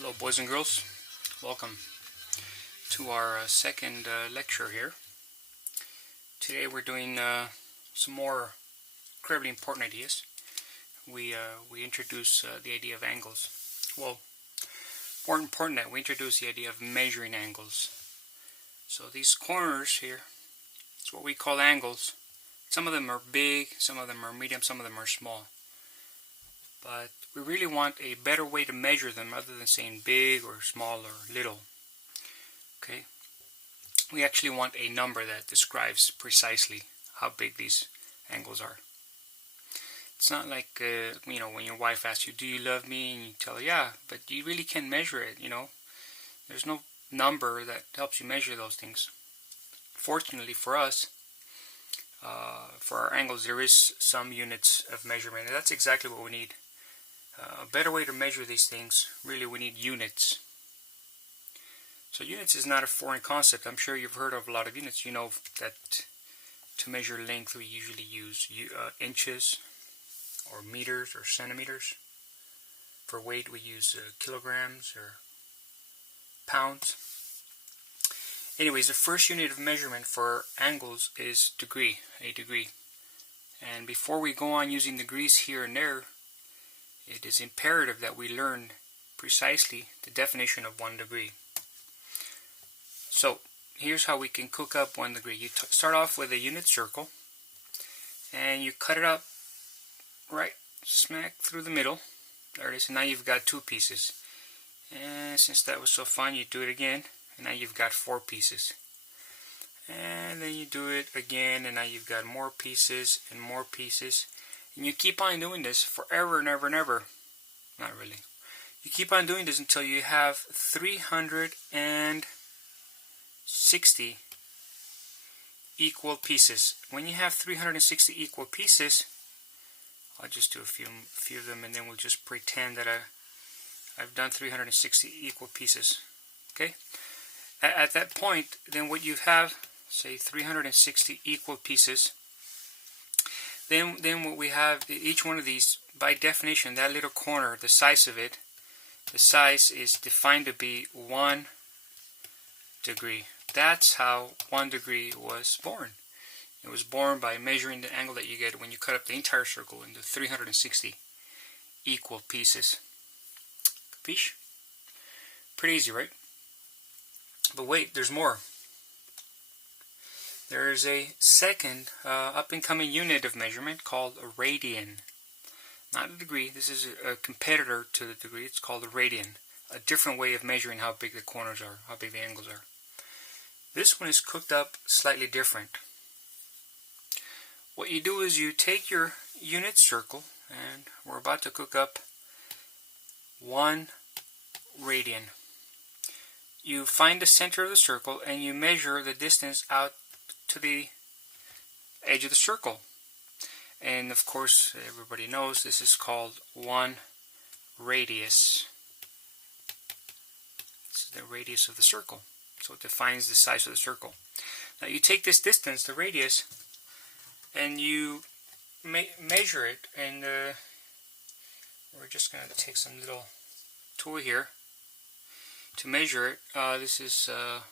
Hello boys and girls, welcome to our second lecture here. Today we're doing some more incredibly important ideas. We introduce the idea of angles. Well, more important that we introduce the idea of measuring angles. So these corners here, it's what we call angles. Some of them are big, some of them are medium, some of them are small. But we really want a better way to measure them other than saying big or small or little. Okay? We actually want a number that describes precisely how big these angles are. It's not like, when your wife asks you, do you love me? And you tell her, yeah, but you really can't measure it, There's no number that helps you measure those things. Fortunately for us, for our angles, there is some units of measurement, and that's exactly what we need. A better way to measure these things, really we need units. So units is not a foreign concept. I'm sure you've heard of a lot of units. You know that to measure length we usually use inches or meters or centimeters. For weight we use kilograms or pounds. Anyways, the first unit of measurement for angles is degree, a degree. And before we go on using degrees here and there, it is imperative that we learn precisely the definition of 1 degree. So here's how we can cook up 1 degree. You start off with a unit circle and you cut it up right smack through the middle. There it is. And now you've got 2 pieces. And since that was so fun, you do it again, and now you've got 4 pieces. And then you do it again, and now you've got more pieces and more pieces. And you keep on doing this forever and ever and ever. Not really. You keep on doing this until you have 360 equal pieces. When you have 360 equal pieces, I'll just do a few of them, and then we'll just pretend that I've done 360 equal pieces. Okay? At that point, then what you have, say 360 equal pieces, then what we have, each one of these, by definition, that little corner, the size of it, the size is defined to be 1 degree. That's how 1 degree was born. It was born by measuring the angle that you get when you cut up the entire circle into 360 equal pieces. Capiche? Pretty easy, right? But wait, there's more. There's a second up-and-coming unit of measurement called a radian. Not a degree. This is a competitor to the degree. It's called a radian. A different way of measuring how big the corners are, how big the angles are. This one is cooked up slightly different. What you do is you take your unit circle, and we're about to cook up 1 radian. You find the center of the circle and you measure the distance out to the edge of the circle. And of course, everybody knows this is called 1 radius. This is the radius of the circle. So it defines the size of the circle. Now you take this distance, the radius, and you measure it. And we're just going to take some little tool here to measure it. This is a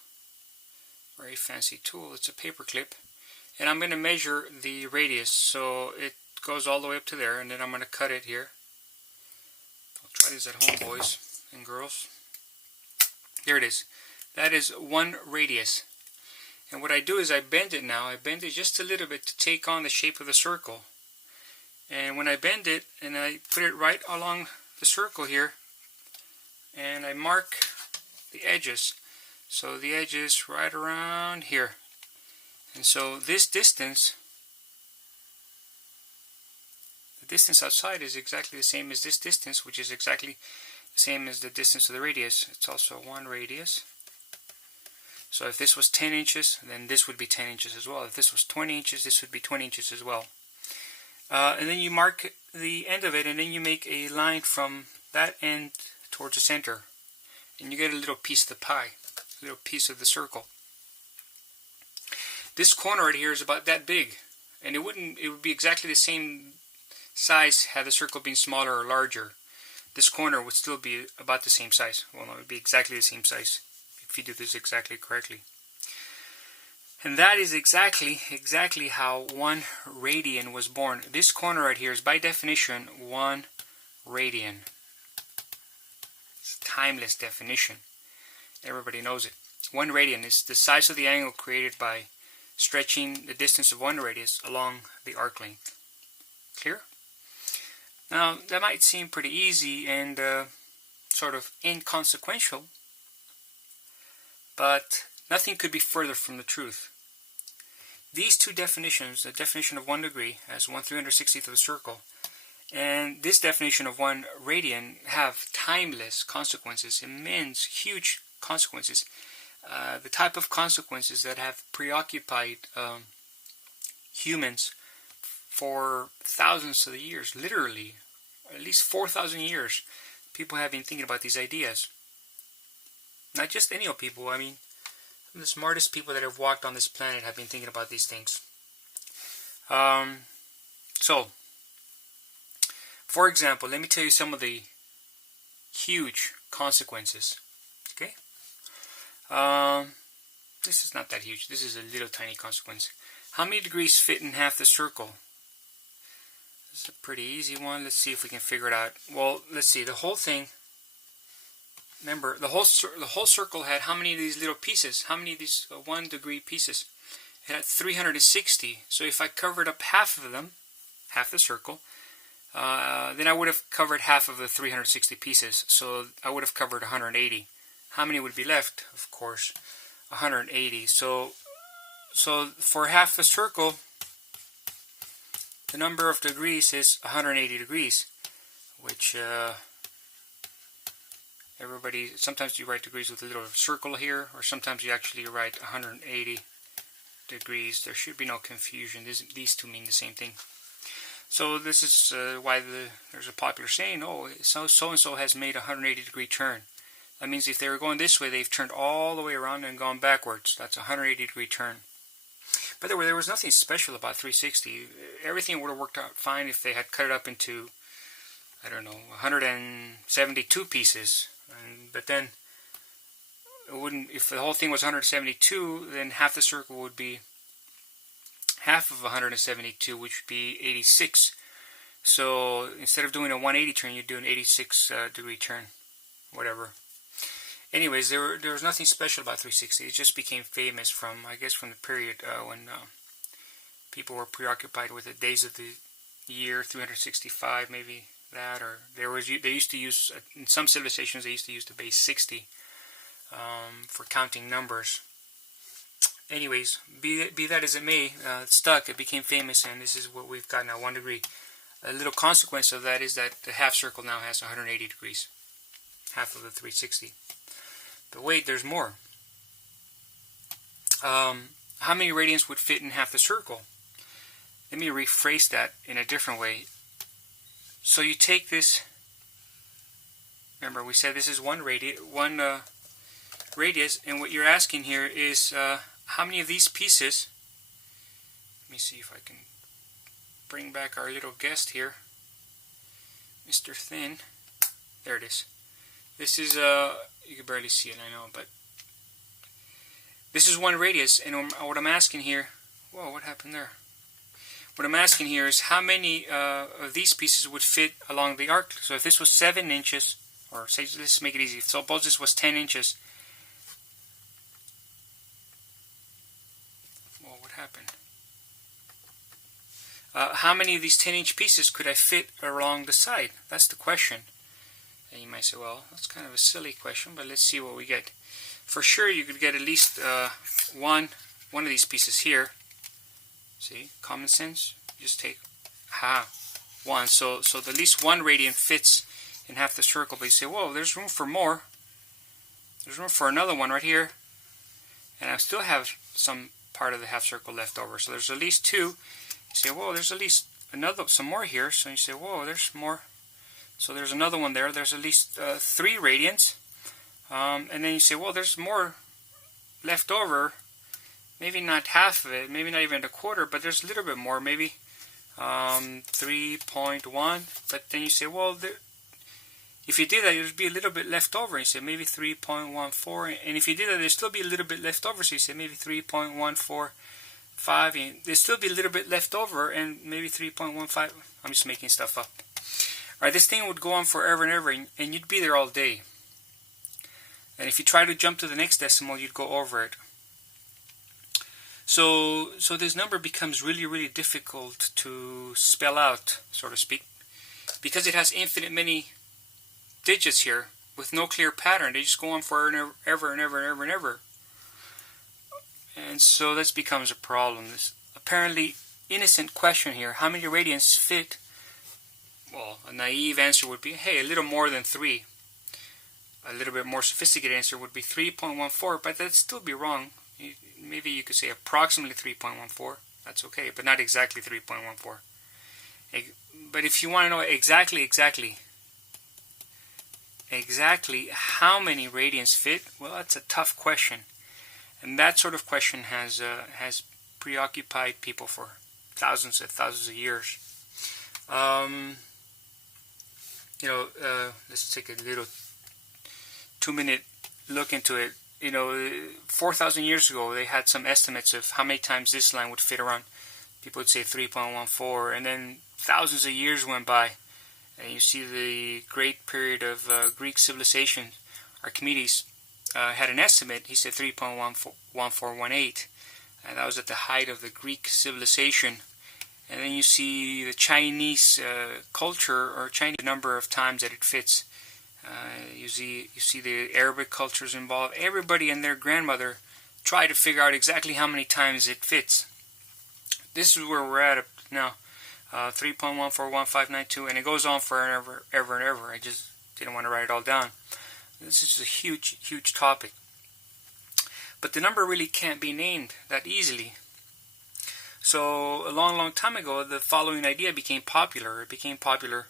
very fancy tool. It's a paper clip, and I'm going to measure the radius, so it goes all the way up to there, and then I'm going to cut it here. I'll try this at home, boys and girls. There it is. That is 1 radius. And what I do is I bend it now. I bend it just a little bit to take on the shape of the circle. And when I bend it and I put it right along the circle here, and I mark the edges. So the edge is right around here. And so this distance, the distance outside is exactly the same as this distance, which is exactly the same as the distance of the radius. It's also 1 radius. So if this was 10 inches, then this would be 10 inches as well. If this was 20 inches, this would be 20 inches as well. And then you mark the end of it, and then you make a line from that end towards the center. And you get a little piece of the pie, a little piece of the circle. This corner right here is about that big, and it would be exactly the same size had the circle been smaller or larger. this corner would still be about the same size. Well, no, it would be exactly the same size if you do this exactly correctly. And that is exactly how 1 radian was born. This corner right here is by definition 1 radian. It's timeless definition. Everybody knows it. 1 radian is the size of the angle created by stretching the distance of one radius along the arc length. Clear? Now, that might seem pretty easy and sort of inconsequential, but nothing could be further from the truth. These two definitions, the definition of 1 degree as 1/360th of a circle, and this definition of 1 radian have timeless consequences, immense, huge consequences. The type of consequences that have preoccupied humans for thousands of years, literally, at least 4,000 years, people have been thinking about these ideas. Not just any old people, I mean, the smartest people that have walked on this planet have been thinking about these things. So, for example, let me tell you some of the huge consequences. Okay? This is not that huge. This is a little tiny consequence. How many degrees fit in half the circle? This is a pretty easy one. Let's see if we can figure it out. Well, let's see. The whole thing, remember, the whole circle had how many of these little pieces? How many of these 1 degree pieces? It had 360. So if I covered up half of them, half the circle, then I would have covered half of the 360 pieces. So I would have covered 180. How many would be left? Of course, 180. So for half a circle, the number of degrees is 180 degrees, which everybody, sometimes you write degrees with a little circle here, or sometimes you actually write 180 degrees. There should be no confusion. These two mean the same thing. So this is why there's a popular saying, oh, so-and-so has made a 180 degree turn. That means if they were going this way, they've turned all the way around and gone backwards. That's a 180 degree turn. But there was nothing special about 360. Everything would have worked out fine if they had cut it up into, I don't know, 172 pieces. But then, it wouldn't. If the whole thing was 172, then half the circle would be half of 172, which would be 86. So instead of doing a 180 turn, you'd do an 86 degree turn, whatever. Anyways, there was nothing special about 360. It just became famous from, I guess, from the period when people were preoccupied with the days of the year, 365, maybe that, or they used to use, in some civilizations, they used to use the base 60 for counting numbers. Anyways, be that as it may, it stuck, it became famous, and this is what we've got now, 1 degree. A little consequence of that is that the half circle now has 180 degrees, half of the 360. But wait, there's more. How many radians would fit in half the circle? Let me rephrase that in a different way. So you take this, remember we said this is one radius, and what you're asking here is how many of these pieces, let me see if I can bring back our little guest here, Mr. Thin. There it is. This is, you can barely see it, I know, but this is 1 radius, and what I'm asking here, whoa, what happened there? What I'm asking here is how many of these pieces would fit along the arc. So if this was 7 inches, or say, let's make it easy, suppose this was 10 inches. Whoa, what happened? How many of these 10-inch pieces could I fit along the side? That's the question. And you might say, well, that's kind of a silly question, but let's see what we get. For sure, you could get at least one of these pieces here. See, common sense. Just take 1. So at least 1 radian fits in half the circle. But you say, whoa, there's room for more. There's room for another one right here, and I still have some part of the half circle left over. So there's at least 2. You say, whoa, there's at least some more here. So you say, whoa, there's more. So there's another one there. There's at least 3 radians. And then you say, well, there's more left over. Maybe not half of it, maybe not even a quarter, but there's a little bit more, maybe 3.1. But then you say, well, if you did that, there'd be a little bit left over. You say maybe 3.14, and if you did that, there'd still be a little bit left over. So you say maybe 3.145, and there'd still be a little bit left over, and maybe 3.15. I'm just making stuff up. All right, this thing would go on forever and ever, and you'd be there all day. And if you try to jump to the next decimal, you'd go over it. So this number becomes really, really difficult to spell out, so to speak, because it has infinite many digits here with no clear pattern. They just go on forever and ever and ever and ever and ever. And so this becomes a problem. This apparently innocent question here, how many radians fit? Well, a naive answer would be, hey, a little more than 3. A little bit more sophisticated answer would be 3.14, but that'd still be wrong. Maybe you could say approximately 3.14. That's okay, but not exactly 3.14. But if you want to know exactly how many radians fit, well, that's a tough question. And that sort of question has preoccupied people for thousands and thousands of years. Let's take a little 2-minute look into it. 4,000 years ago, they had some estimates of how many times this line would fit around. People would say 3.14, and then thousands of years went by, and you see the great period of Greek civilization. Archimedes had an estimate. He said 3.1418, and that was at the height of the Greek civilization. And then you see the Chinese culture, or Chinese number of times that it fits. You see the Arabic cultures involved. Everybody and their grandmother try to figure out exactly how many times it fits. This is where we're at now, 3.141592, and it goes on forever, ever and ever. I just didn't want to write it all down. This is a huge, huge topic. But the number really can't be named that easily. So a long, long time ago, the following idea became popular. It became popular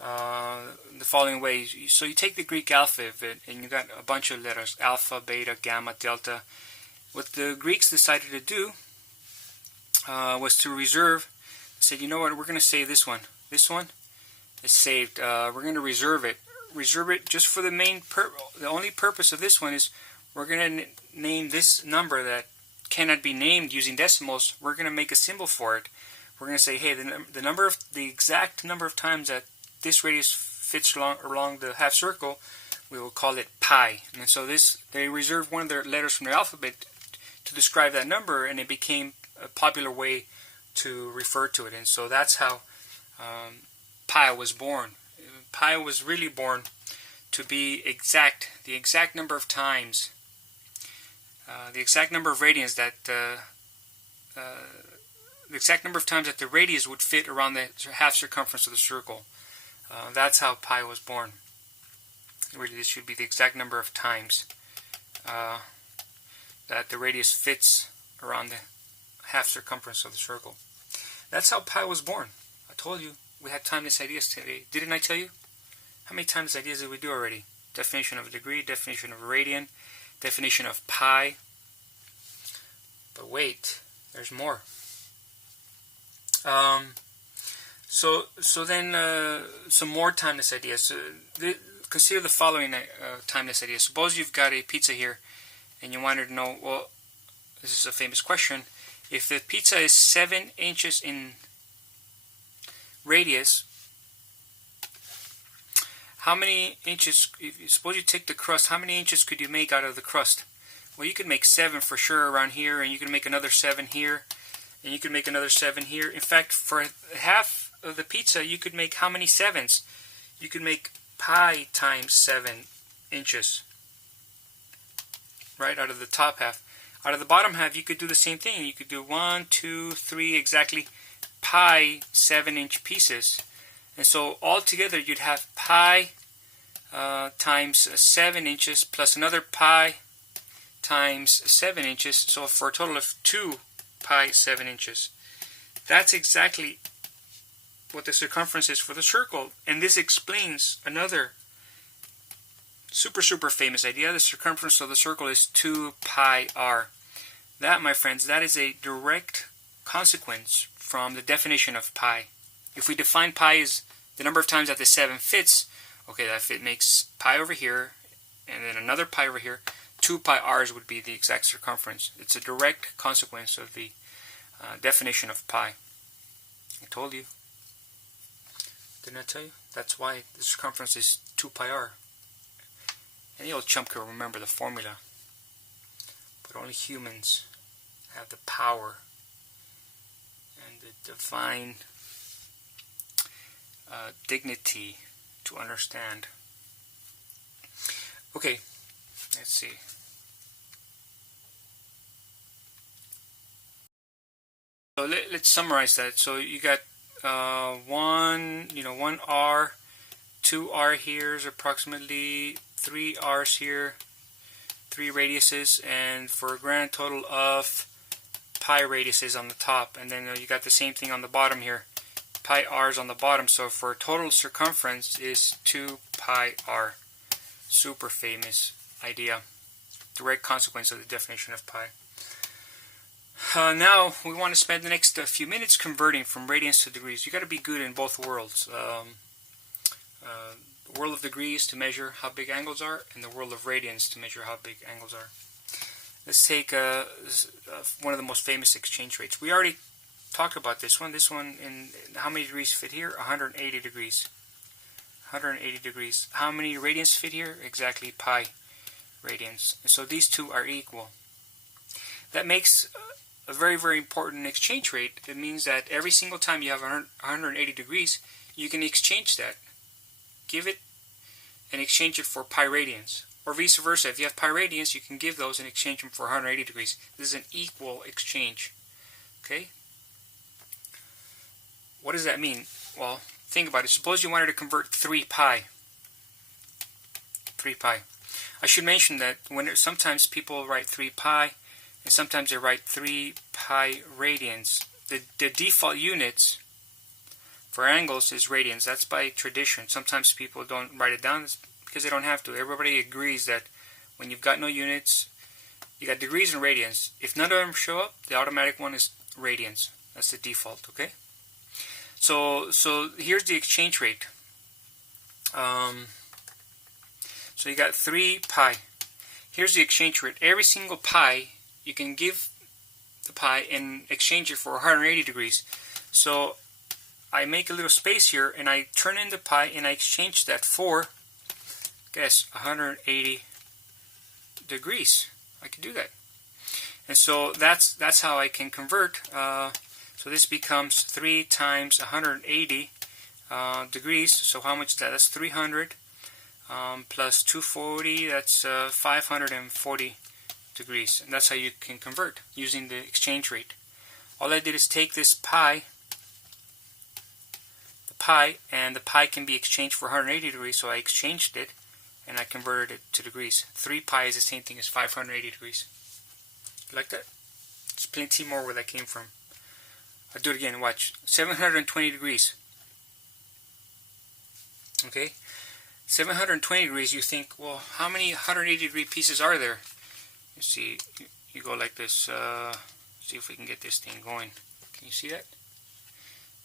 the following way. So you take the Greek alphabet, and you got a bunch of letters: alpha, beta, gamma, delta. What the Greeks decided to do was to reserve. They said, you know what, we're going to save this one. This one is saved. We're going to reserve it. Reserve it just for the the only purpose of this one is we're going to name this number that cannot be named using decimals. We're going to make a symbol for it. We're going to say, hey, the exact number of times that this radius fits along the half circle, we will call it pi. And so they reserved one of their letters from the alphabet to describe that number, and it became a popular way to refer to it. And so that's how pi was born. Pi was really born to be exact, the exact number of times, the exact number of radians that the exact number of times that the radius would fit around the half circumference of the circle. That's how pi was born. Really, this should be the exact number of times that the radius fits around the half circumference of the circle. That's how pi was born. I told you we had timeless ideas today. Didn't I tell you? How many timeless ideas did we do already? Definition of a degree, definition of a radian, definition of pi. But wait, there's more. So then some more timeless ideas. Consider the following timeless ideas. Suppose you've got a pizza here, and you wanted to know, well, this is a famous question. If the pizza is 7 inches in radius, how many inches, suppose you take the crust, how many inches could you make out of the crust? Well, you could make 7 for sure around here, and you can make another 7 here, and you can make another 7 here. In fact, for half of the pizza, you could make how many 7s? You could make pi times 7 inches, right, out of the top half. Out of the bottom half, you could do the same thing. You could do 1, 2, 3, exactly pi 7-inch pieces. And so altogether, you'd have pi times 7 inches plus another pi times 7 inches. So for a total of 2 pi 7 inches. That's exactly what the circumference is for the circle. And this explains another super famous idea. The circumference of the circle is 2 pi r. That, my friends, that is a direct consequence from the definition of pi. If we define pi as the number of times that the 7 fits, Okay, if it makes pi over here, and then another pi over here, 2 pi r's would be the exact circumference. It's a direct consequence of the definition of pi. I told you. Didn't I tell you? That's why the circumference is 2 pi r. Any old chump can remember the formula. But only humans have the power and the divine dignity to understand. Okay, let's see. So let's summarize that. So you got one r, 2 r here is approximately 3 r's here, 3 radiuses, and for a grand total of pi radiuses on the top. And then you got the same thing on the bottom here, pi r's on the bottom. So for total circumference is 2 pi r. Super famous idea, direct consequence of the definition of pi. Now we want to spend the next few minutes converting from radians to degrees. You got to be good in both worlds. The world of degrees to measure how big angles are, and the world of radians to measure how big angles are. Let's take one of the most famous exchange rates. We already talked about this one. This one, in how many degrees fit here? 180 degrees. 180 degrees. How many radians fit here? Exactly pi radians. So these two are equal. That makes a very, very important exchange rate. It means that every single time you have 180 degrees, you can exchange that. Give it and exchange it for pi radians. Or vice versa. If you have pi radians, you can give those and exchange them for 180 degrees. This is an equal exchange. Okay? What does that mean? Well, think about it. Suppose you wanted to convert 3 pi. 3 pi. I should mention that sometimes people write 3 pi, and sometimes they write 3 pi radians. The default units for angles is radians. That's by tradition. Sometimes people don't write it down because they don't have to. Everybody agrees that when you've got no units, you got degrees and radians. If none of them show up, the automatic one is radians. That's the default, okay? So here's the exchange rate. So you got 3 pi. Here's the exchange rate. Every single pi, you can give the pi and exchange it for 180 degrees. So I make a little space here and I turn in the pi and I exchange that for, guess, 180 degrees. I can do that. And so that's how I can convert. So this becomes 3 times 180 degrees. So how much is that? That's 300 plus 240. That's 540 degrees. And that's how you can convert using the exchange rate. All I did is take this pi, and the pi can be exchanged for 180 degrees. So I exchanged it and I converted it to degrees. 3 pi is the same thing as 580 degrees. Like that? There's plenty more where that came from. I'll do it again, watch. 720 degrees. Okay? 720 degrees, you think, well, how many 180 degree pieces are there? You see, you go like this. See if we can get this thing going. Can you see that?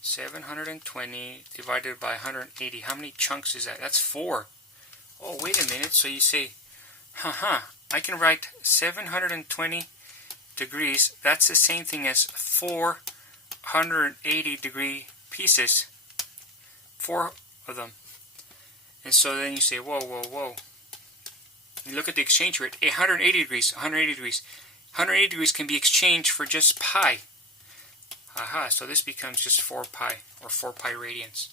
720 divided by 180. How many chunks is that? That's 4. Oh, wait a minute. So you say, I can write 720 degrees. That's the same thing as 480 degree pieces. 4 of them. And so then you say, whoa, whoa, whoa. You look at the exchange rate. 180 degrees, 180 degrees. 180 degrees can be exchanged for just pi. Aha, so this becomes just 4 pi, or 4 pi radians.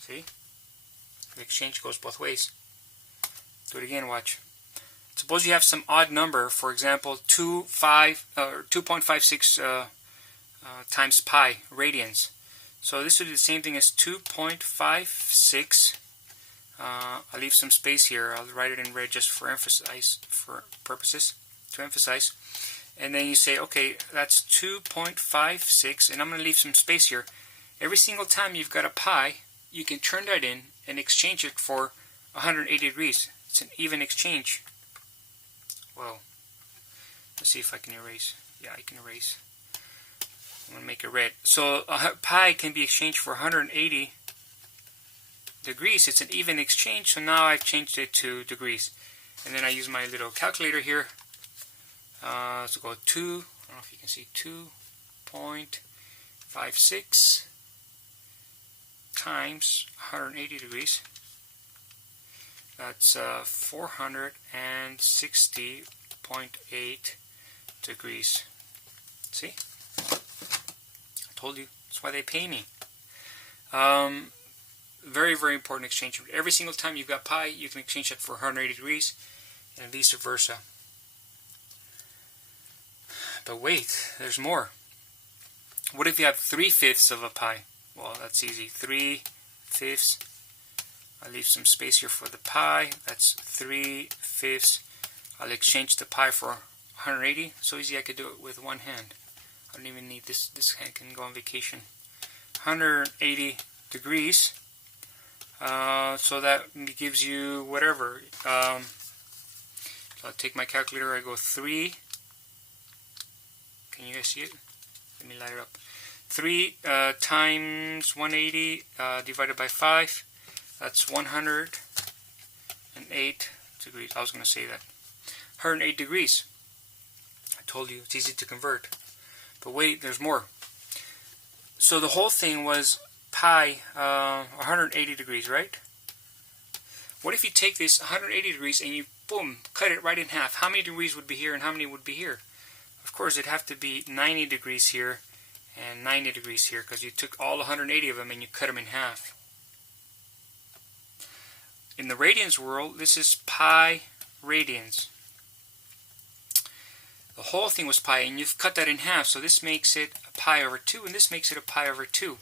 See? The exchange goes both ways. Do it again, watch. Suppose you have some odd number, for example, 2.56 times pi radians. So this would be the same thing as 2.56. I'll leave some space here. I'll write it in red just for purposes, to emphasize. And then you say, okay, that's 2.56, and I'm going to leave some space here. Every single time you've got a pi, you can turn that in and exchange it for 180 degrees. It's an even exchange. Whoa. Let's see if I can erase. Yeah, I can erase. I'm going to make it red. So pi can be exchanged for 180 degrees, it's an even exchange, so now I've changed it to degrees. And then I use my little calculator here. So go 2, I don't know if you can see, 2.56 times 180 degrees. That's 460.8 degrees. See? I told you. That's why they pay me. Very, very important exchange rate. Every single time you've got pi, you can exchange that for 180 degrees, and vice versa. But wait, there's more. What if you have 3/5 of a pi? Well, that's easy. 3/5. I'll leave some space here for the pi. That's 3/5. I'll exchange the pi for 180. So easy I could do it with one hand. I don't even need this. This hand can go on vacation. 180 degrees. So that gives you whatever. So I'll take my calculator. I go 3. Can you guys see it? Let me light it up. 3 times 180 divided by 5. That's 108 degrees. I was going to say that. 108 degrees. I told you it's easy to convert. But wait, there's more. So the whole thing was pi 180 degrees, right? What if you take this 180 degrees and you, boom, cut it right in half? How many degrees would be here and how many would be here? Of course, it'd have to be 90 degrees here and 90 degrees here, because you took all 180 of them and you cut them in half. In the radians world, this is pi radians. The whole thing was pi, and you've cut that in half, so this makes it a pi over 2, and this makes it a pi over 2,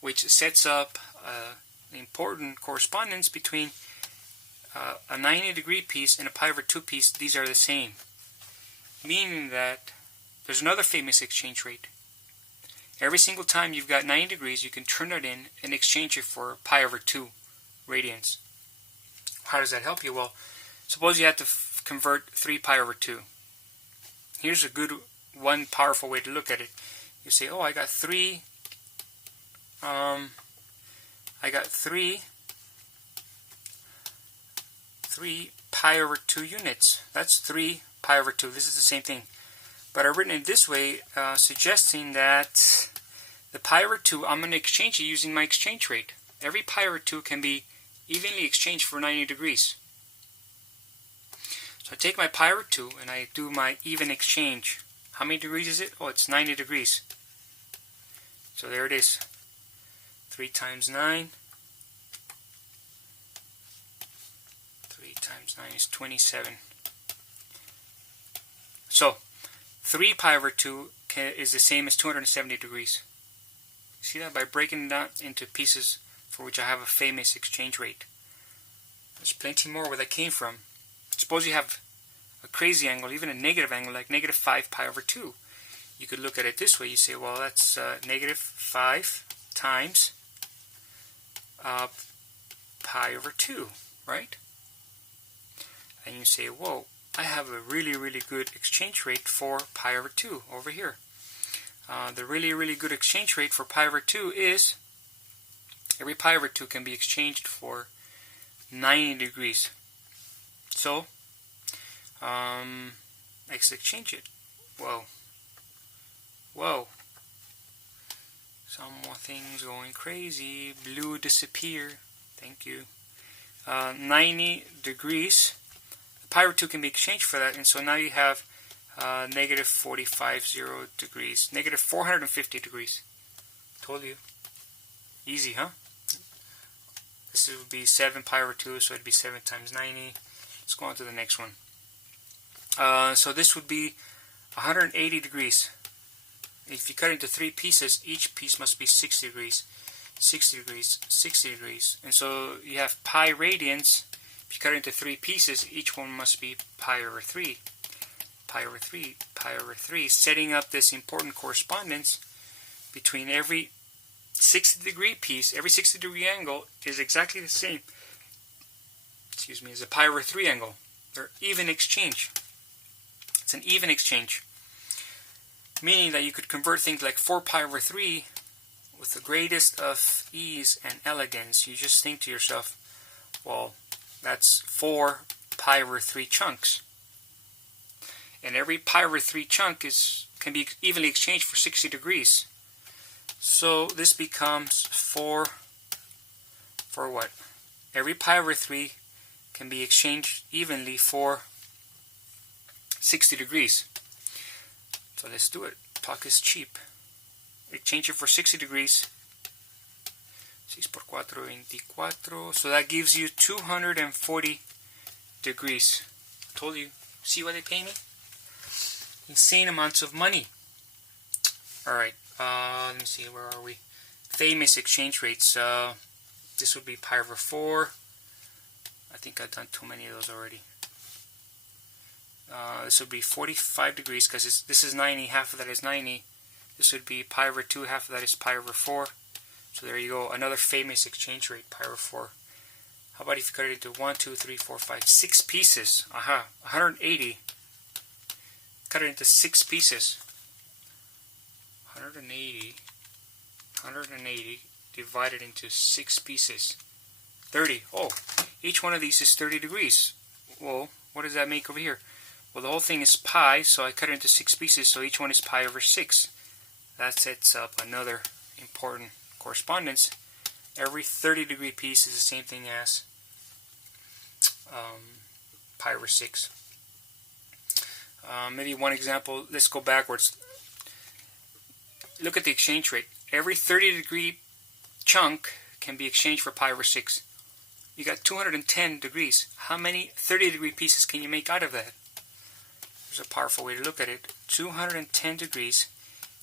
which sets up an important correspondence between a 90-degree piece and a pi over 2 piece. These are the same, meaning that there's another famous exchange rate. Every single time you've got 90 degrees, you can turn it in and exchange it for pi over 2 radians. How does that help you? Well, suppose you have to convert 3 pi over 2. Here's a good one powerful way to look at it. You say, oh, I got 3 pi over 2 units. That's 3 pi over 2. This is the same thing. But I've written it this way, suggesting that the pi over 2, I'm going to exchange it using my exchange rate. Every pi over 2 can be evenly exchanged for 90 degrees. So I take my pi over 2 and I do my even exchange. How many degrees is it? Oh, it's 90 degrees. So there it is. 3 times 9. 3 times 9 is 27. So 3 pi over 2 is the same as 270 degrees. See that? By breaking it down into pieces for which I have a famous exchange rate. There's plenty more where that came from. Suppose you have a crazy angle, even a negative angle, like negative 5 pi over 2. You could look at it this way. You say, well, that's negative 5 times pi over 2, right? And you say, whoa, I have a really, really good exchange rate for pi over 2 over here. The really, really good exchange rate for pi over 2 is every pi over 2 can be exchanged for 90 degrees. So, let's exchange it. Whoa. Whoa. Some more things going crazy. Blue disappear. Thank you. 90 degrees. Pi over 2 can be exchanged for that, and so now you have negative 450 degrees. Negative 450 degrees. Told you. Easy, huh? This would be 7 pi over 2, so it'd be 7 times 90. Let's go on to the next one. So this would be 180 degrees. If you cut it into 3 pieces, each piece must be 60 degrees. 60 degrees, 60 degrees. And so you have pi radians. If you cut it into 3 pieces, each one must be pi over 3. Pi over 3, pi over 3, setting up this important correspondence between every 60-degree piece. Every 60-degree angle is exactly the same, as a pi over 3 angle. They're even exchange. It's an even exchange, meaning that you could convert things like 4 pi over 3 with the greatest of ease and elegance, you just think to yourself, well, that's 4 pi over 3 chunks. And every pi over 3 chunk can be evenly exchanged for 60 degrees. So this becomes 4 for what? Every pi over 3 can be exchanged evenly for 60 degrees. So let's do it. Talk is cheap. Exchange it for 60 degrees. 6 por 4, 24. So that gives you 240 degrees. I told you. See why they pay me? Insane amounts of money. Alright, let me see, where are we? Famous exchange rates. This would be pi over 4. I think I've done too many of those already. This would be 45 degrees because this is 90, half of that is 90. This would be pi over 2, half of that is pi over 4. So there you go, another famous exchange rate, pi over 4. How about if you cut it into 1, 2, 3, 4, 5, 6 pieces? 180. Cut it into 6 pieces. 180 divided into 6 pieces. 30. Oh, each one of these is 30 degrees. Well, what does that make over here? Well, the whole thing is pi, so I cut it into 6 pieces, so each one is pi over 6. That sets up another important correspondence. Every 30 degree piece is the same thing as pi over 6. Maybe one example, let's go backwards. Look at the exchange rate. Every 30 degree chunk can be exchanged for pi over 6. You got 210 degrees. How many 30 degree pieces can you make out of that? There's a powerful way to look at it. 210 degrees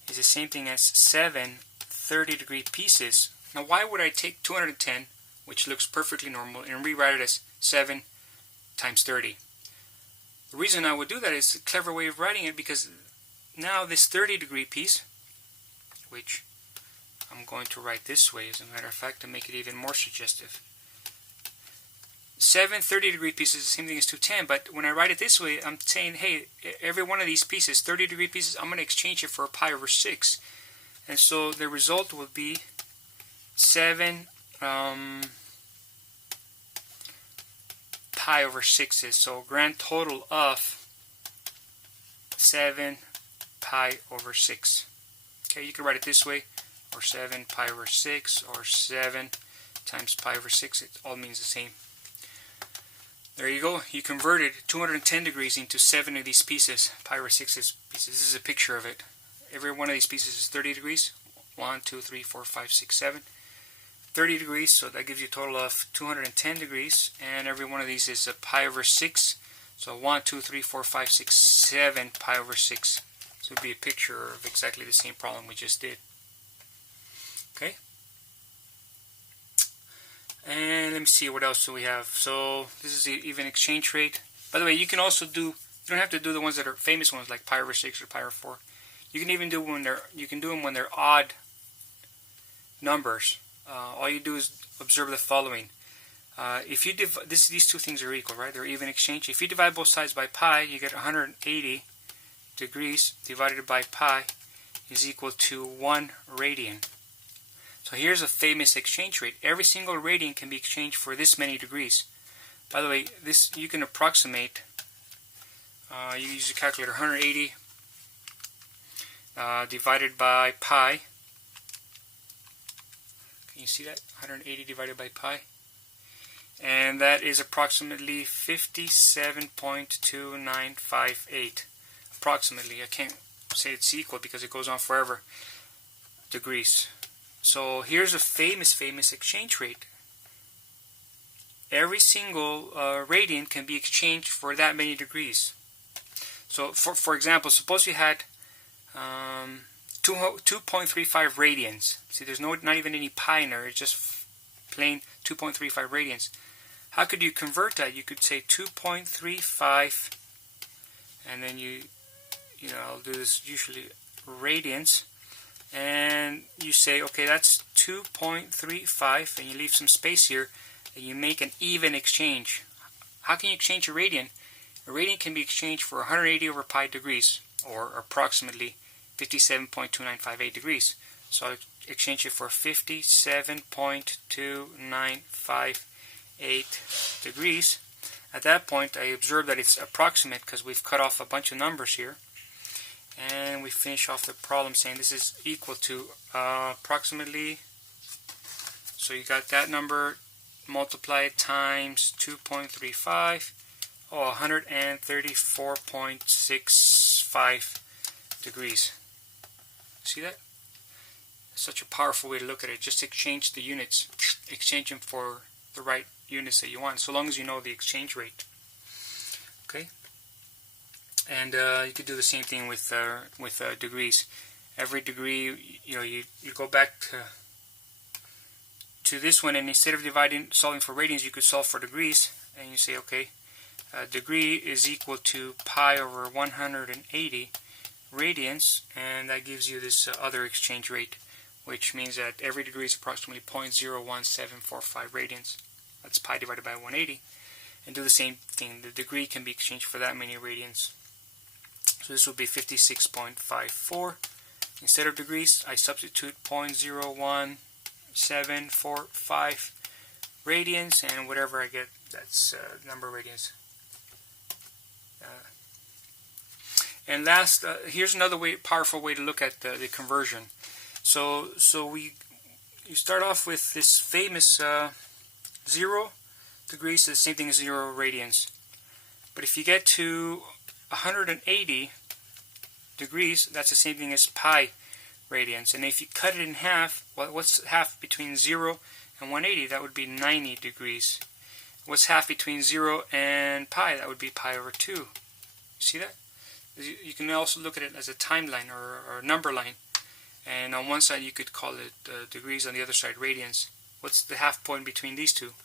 is the same thing as 7 30 degree pieces. Now why would I take 210, which looks perfectly normal, and rewrite it as 7 times 30? The reason I would do that is a clever way of writing it, because now this 30 degree piece, which I'm going to write this way as a matter of fact to make it even more suggestive. 7 30 degree pieces is the same thing as 210, but when I write it this way, I'm saying, hey, every one of these pieces, 30 degree pieces, I'm going to exchange it for a pi over 6. And so the result will be 7 pi over 6s. So grand total of 7 pi over 6. Okay, you can write it this way, or 7 pi over 6, or 7 times pi over 6. It all means the same. There you go. You converted 210 degrees into 7 of these pieces, pi over 6 pieces. This is a picture of it. Every one of these pieces is 30 degrees. 1, 2, 3, 4, 5, 6, 7. 30 degrees, so that gives you a total of 210 degrees. And every one of these is a pi over 6. So 1, 2, 3, 4, 5, 6, 7 pi over 6. So it would be a picture of exactly the same problem we just did. Okay? And let me see, what else do we have? So this is the even exchange rate. By the way, you can also do, you don't have to do the ones that are famous ones like pi over 6 or pi over 4. You can even do when they're odd numbers. All you do is observe the following. If you these two things are equal, right? They're even exchange. If you divide both sides by pi, you get 180 degrees divided by pi is equal to 1 radian. So here's a famous exchange rate. Every single radian can be exchanged for this many degrees. By the way, this you can approximate. You use a calculator. 180 divided by pi. Can you see that? 180 divided by pi. And that is approximately 57.2958. Approximately. I can't say it's equal because it goes on forever. Degrees. So here's a famous exchange rate. Every single radian can be exchanged for that many degrees. So for example, suppose you had 2.35 radians. See, there's not even any pi in there. It's just plain 2.35 radians. How could you convert that? You could say 2.35, and then I'll do this usually radians, and you say, okay, that's 2.35, and you leave some space here, and you make an even exchange. How can you exchange a radian? A radian can be exchanged for 180 over pi degrees, or approximately 57.2958 degrees. So I'll exchange it for 57.2958 degrees. At that point, I observe that it's approximate because we've cut off a bunch of numbers here. And we finish off the problem saying this is equal to approximately, so you got that number multiplied times 2.35, 134.65 degrees. See that? Such a powerful way to look at it. Just exchange the units, exchange them for the right units that you want, so long as you know the exchange rate. Okay. And you could do the same thing with degrees. Every degree, you go back to this one, and instead of solving for radians, you could solve for degrees, and you say, okay, degree is equal to pi over 180 radians, and that gives you this other exchange rate, which means that every degree is approximately 0.01745 radians. That's pi divided by 180. And do the same thing. The degree can be exchanged for that many radians. So this would be 56.54. Instead of degrees, I substitute 0.01745 radians, and whatever I get, that's number of radians. And last, here's another powerful way to look at the conversion. So you start off with this famous 0 degrees, so the same thing as 0 radians. But if you get to 180 degrees, that's the same thing as pi radians. And if you cut it in half, what's half between 0 and 180? That would be 90 degrees. What's half between 0 and pi? That would be pi over 2. You see that? You can also look at it as a timeline or a number line. And on one side you could call it degrees, on the other side radians. What's the half point between these two?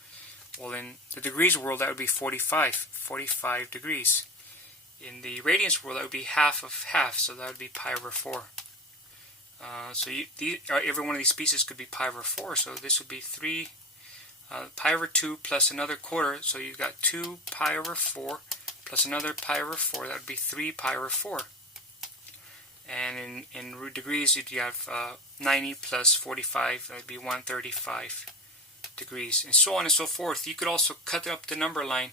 Well, in the degrees world, that would be 45 degrees. In the radians world, that would be half of half, so that would be pi over 4. So every one of these pieces could be pi over 4, so this would be 3 pi over 2 plus another quarter, so you've got 2 pi over 4 plus another pi over 4, that would be 3 pi over 4. And in degrees, you have 90 plus 45, that would be 135 degrees, and so on and so forth. You could also cut up the number line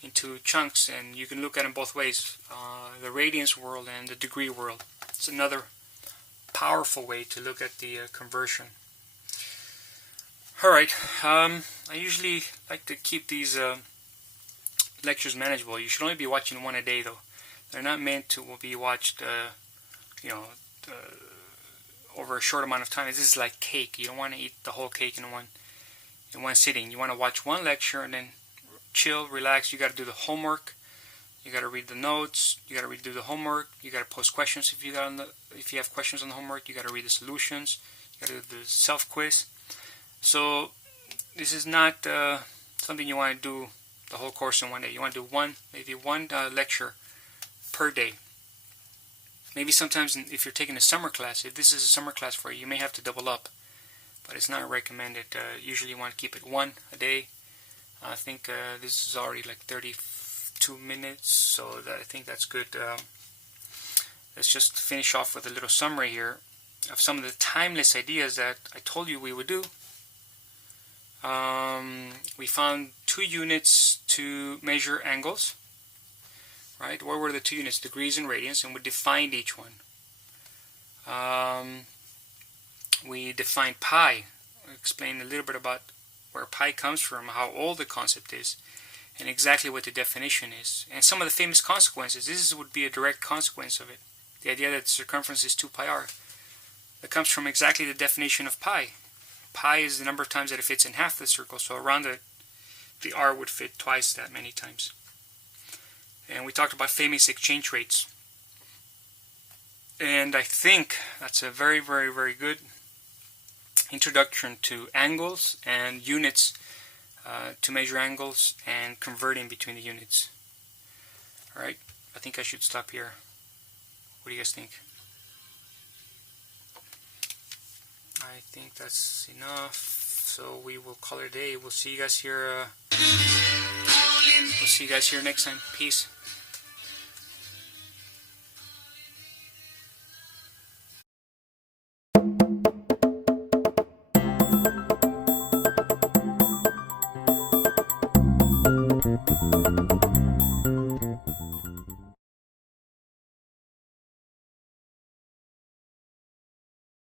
into chunks, and you can look at them both ways, the radians world and the degree world. It's another powerful way to look at the conversion. Alright, I usually like to keep these lectures manageable. You should only be watching one a day, though. They're not meant to be watched over a short amount of time. This is like cake. You don't want to eat the whole cake in one sitting. You want to watch one lecture and then chill, relax. You got to do the homework. You got to read the notes. You got to do the homework. You got to post questions if you have questions on the homework. You got to read the solutions. You got to do the self-quiz. So this is not something you want to do the whole course in one day. You want to do maybe one lecture per day. Maybe sometimes if you're taking a summer class, if this is a summer class for you, you may have to double up. But it's not recommended. Usually you want to keep it one a day. I think this is already like 32 minutes, so I think that's good. Let's just finish off with a little summary here of some of the timeless ideas that I told you we would do. We found 2 units to measure angles. Right? What were the 2 units? Degrees and radians, and we defined each one. We defined pi. We explained a little bit about where pi comes from, how old the concept is, and exactly what the definition is. And some of the famous consequences. This would be a direct consequence of it. The idea that the circumference is 2 pi r. That comes from exactly the definition of pi. Pi is the number of times that it fits in half the circle, so around the r would fit twice that many times. And we talked about famous exchange rates. And I think that's a very, very, very good introduction to angles and units to measure angles and converting between the units. Alright, I think I should stop here. What do you guys think? I think that's enough. So we will call it a day. We'll see you guys here. We'll see you guys here next time. Peace.